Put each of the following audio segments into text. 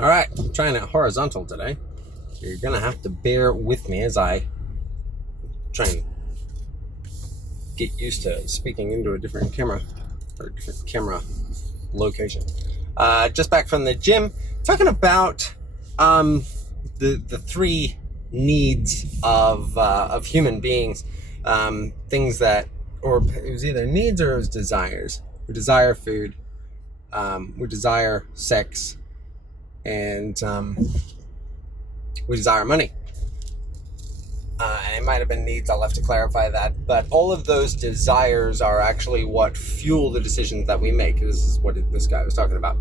All right, I'm trying it horizontal today. You're gonna have to bear with me as I try and get used to speaking into a different camera or different camera location. Just back from the gym, talking about the three needs of human beings, things that, or it was either needs or it was desires. We desire food, we desire sex, and we desire money. And it might have been needs, I'll have to clarify that. But all of those desires are actually what fuel the decisions that we make. This is what this guy was talking about.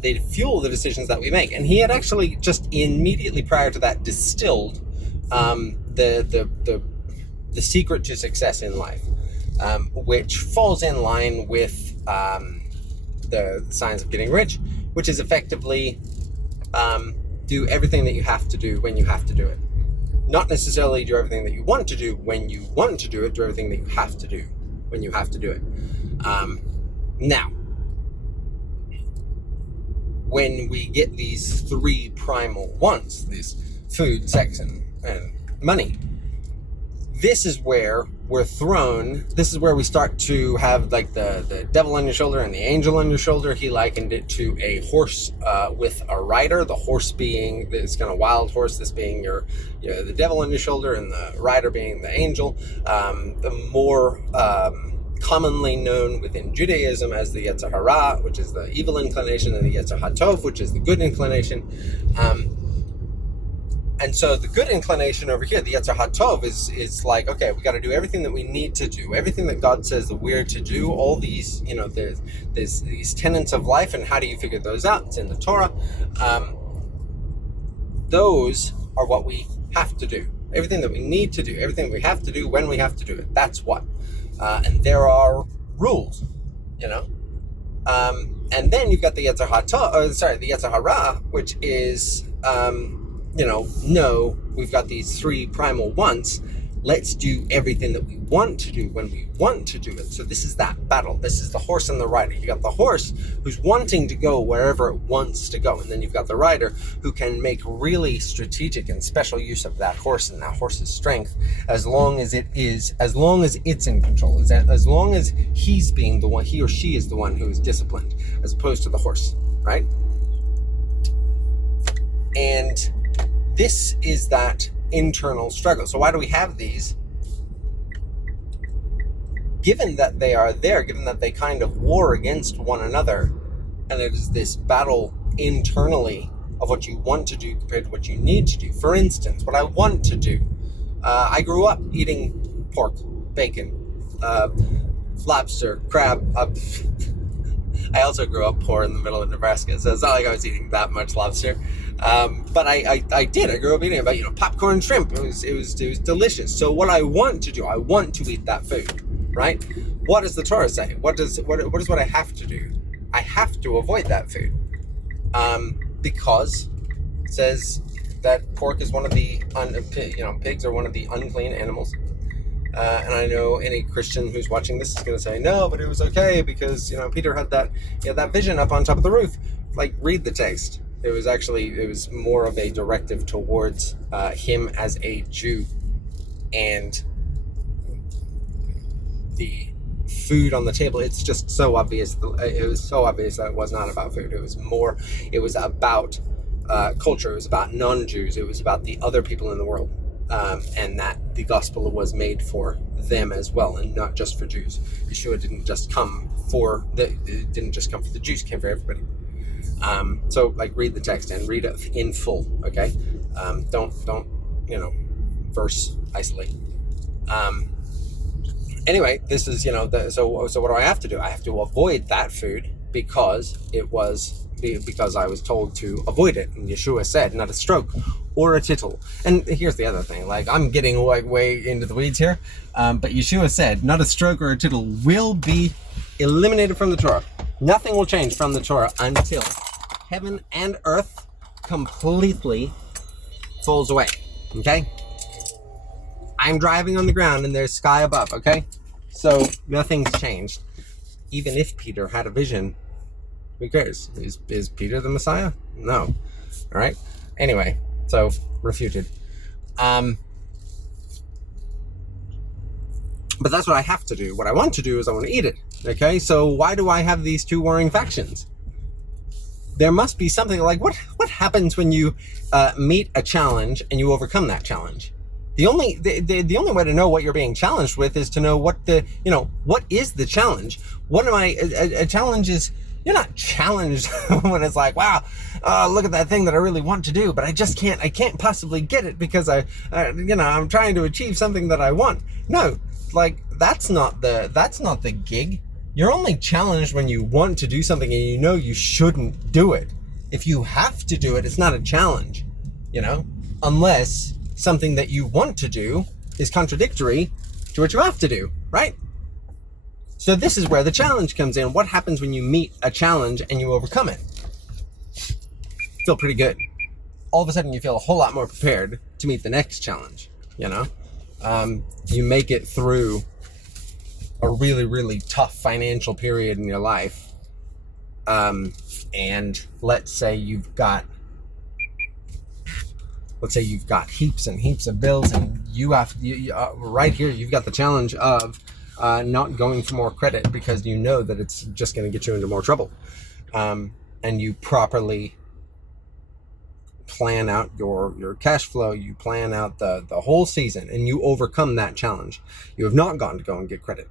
They fuel the decisions that we make. And he had actually just immediately prior to that distilled the secret to success in life, which falls in line with the science of getting rich, which is effectively do everything that you have to do when you have to do it. Not necessarily do everything that you want to do when you want to do it, do everything that you have to do when you have to do it. Now, when we get these three primal wants, this food, sex, and money, this is where we're thrown. This is where we start to have like the devil on your shoulder and the angel on your shoulder. He likened it to a horse with a rider, the horse being this kind of wild horse, this being the devil on your shoulder, and the rider being the angel. The more commonly known within Judaism as the Yetzer Hara, which is the evil inclination, and the Yetzer HaTov, which is the good inclination. And so the good inclination over here, the Yetzer HaTov, is like, okay, we got to do everything that we need to do, everything that God says that we're to do, all these, there's these tenets of life, and how do you figure those out? It's in the Torah. Those are what we have to do. Everything that we need to do, everything we have to do when we have to do it. That's what. And there are rules, and then you've got the Yetzer HaTov, the Yetzer Hara, which is, no, we've got these three primal wants. Let's do everything that we want to do when we want to do it. So this is that battle. This is the horse and the rider. You got the horse who's wanting to go wherever it wants to go. And then you've got the rider who can make really strategic and special use of that horse and that horse's strength as long as it's in control, as long as he's being the one, he or she is the one who is disciplined, as opposed to the horse, right? And this is that internal struggle. So why do we have these? Given that they are there, given that they kind of war against one another, and it is this battle internally of what you want to do compared to what you need to do. For instance, what I want to do, I grew up eating pork, bacon, lobster, crab. I also grew up poor in the middle of Nebraska, so it's not like I was eating that much lobster. But I did. I grew up eating about popcorn, shrimp. It was delicious. So what I want to do, I want to eat that food, right? What does the Torah say? What is what I have to do? I have to avoid that food, because it says that pork is one of the pigs are one of the unclean animals. And I know any Christian who's watching this is going to say, no, but it was okay because, Peter had that vision up on top of the roof. Like, read the text. It was more of a directive towards him as a Jew, and the food on the table. It's just so obvious. It was so obvious that it was not about food. It was about culture. It was about non-Jews. It was about the other people in the world. And that the gospel was made for them as well, and not just for Jews. Yeshua didn't just come for the Jews; it came for everybody. So read the text and read it in full. Okay, don't verse isolate. Anyway, this is so what do I have to do? I have to avoid that food because I was told to avoid it, and Yeshua said, not a stroke or a tittle. And here's the other thing, I'm getting way into the weeds here, but Yeshua said, not a stroke or a tittle will be eliminated from the Torah. Nothing will change from the Torah until heaven and earth completely falls away, okay? I'm driving on the ground and there's sky above, okay? So nothing's changed. Even if Peter had a vision Who cares? Is Peter the Messiah? No. All right. Anyway, so refuted. But that's what I have to do. What I want to do is I want to eat it. Okay, so why do I have these two warring factions? There must be something like, what happens when you meet a challenge and you overcome that challenge? The only way to know what you're being challenged with is to know what is the challenge. A challenge is, you're not challenged when it's like, wow, look at that thing that I really want to do, but I can't possibly get it because I'm trying to achieve something that I want. No, like that's not the gig. You're only challenged when you want to do something and you know you shouldn't do it. If you have to do it, it's not a challenge, unless something that you want to do is contradictory to what you have to do, right? So this is where the challenge comes in. What happens when you meet a challenge and you overcome it? Feel pretty good. All of a sudden you feel a whole lot more prepared to meet the next challenge, You make it through a really, really tough financial period in your life. And let's say you've got heaps and heaps of bills, and right here, you've got the challenge of not going for more credit because you know that it's just going to get you into more trouble. And you properly plan out your cash flow, you plan out the whole season, and you overcome that challenge. You have not gone to go and get credit.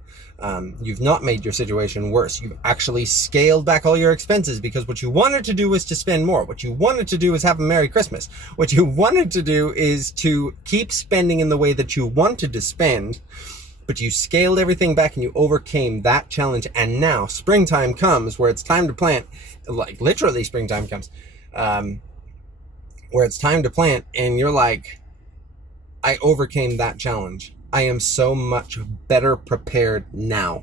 You've not made your situation worse. You've actually scaled back all your expenses because what you wanted to do was to spend more. What you wanted to do is have a Merry Christmas. What you wanted to do is to keep spending in the way that you wanted to spend, but you scaled everything back and you overcame that challenge. And now springtime comes where it's time to plant, like literally springtime comes, where it's time to plant, and you're like, I overcame that challenge. I am so much better prepared now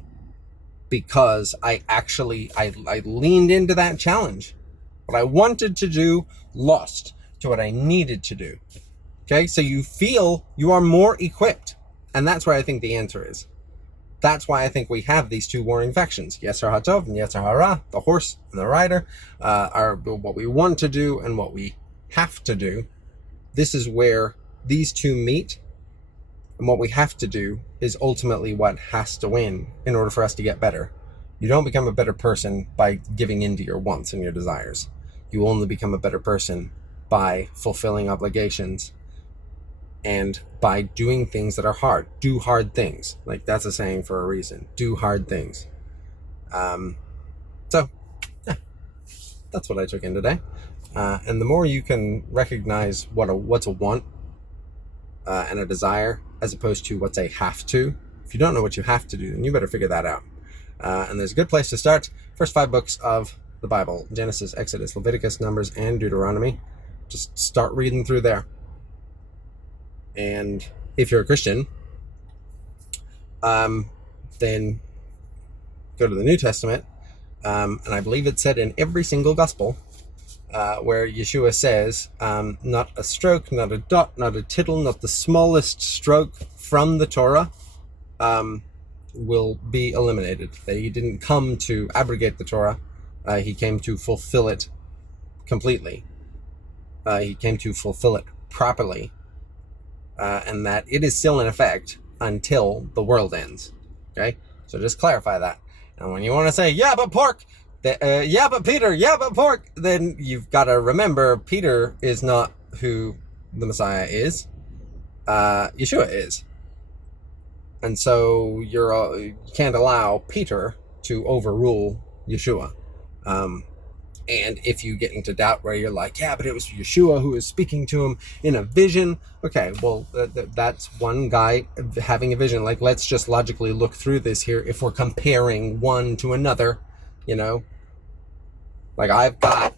because I leaned into that challenge. What I wanted to do lost to what I needed to do. Okay, so you feel you are more equipped. And that's where I think the answer is. That's why I think we have these two warring factions. Yetzer HaTov and Yetzer Hara, the horse and the rider, are what we want to do and what we have to do. This is where these two meet, and what we have to do is ultimately what has to win in order for us to get better. You don't become a better person by giving in to your wants and your desires. You only become a better person by fulfilling obligations and by doing things that are hard. Do hard things. Like, that's a saying for a reason. Do hard things. So yeah, that's what I took in today. And the more you can recognize what's a want and a desire as opposed to what's a have to. If you don't know what you have to do, then you better figure that out. And there's a good place to start. First 5 books of the Bible: Genesis, Exodus, Leviticus, Numbers, and Deuteronomy. Just start reading through there. And if you're a Christian, then go to the New Testament. And I believe it's said in every single gospel, where Yeshua says, not a stroke, not a dot, not a tittle, not the smallest stroke from the Torah will be eliminated. That he didn't come to abrogate the Torah. He came to fulfill it completely. He came to fulfill it properly. And that it is still in effect until the world ends. Okay? So just clarify that. And when you want to say, yeah, but pork, yeah, but Peter, yeah, but pork, then you've got to remember Peter is not who the Messiah is. Yeshua is. And so you can't allow Peter to overrule Yeshua. And if you get into doubt where you're like, yeah, but it was Yeshua who was speaking to him in a vision. Okay, well, that's one guy having a vision. Like, let's just logically look through this here. If we're comparing one to another, like I've got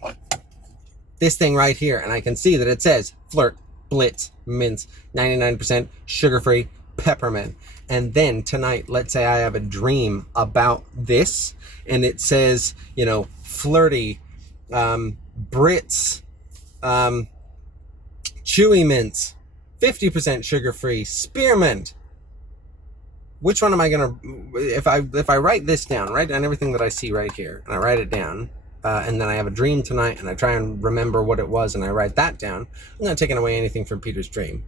this thing right here, and I can see that it says flirt, blitz, mince, 99% sugar-free, peppermint. And then tonight, let's say I have a dream about this, and it says, flirty, Brits, chewy mints, 50% sugar-free, spearmint. Which one am I gonna, if I write this down, write down everything that I see right here, and I write it down, and then I have a dream tonight, and I try and remember what it was, and I write that down, I'm not taking away anything from Peter's dream,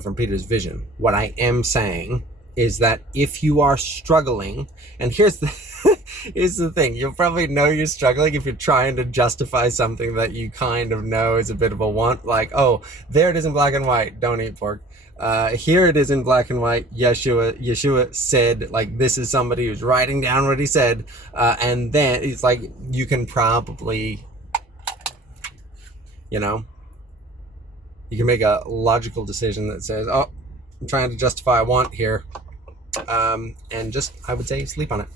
from Peter's vision. What I am saying is that if you are struggling, and here's the thing, you'll probably know you're struggling if you're trying to justify something that you kind of know is a bit of a want, like, oh, there it is in black and white, don't eat pork. Here it is in black and white. Yeshua said, like, this is somebody who's writing down what he said, and then it's like you can probably, you can make a logical decision that says, oh, I'm trying to justify a want here, and just, I would say, sleep on it.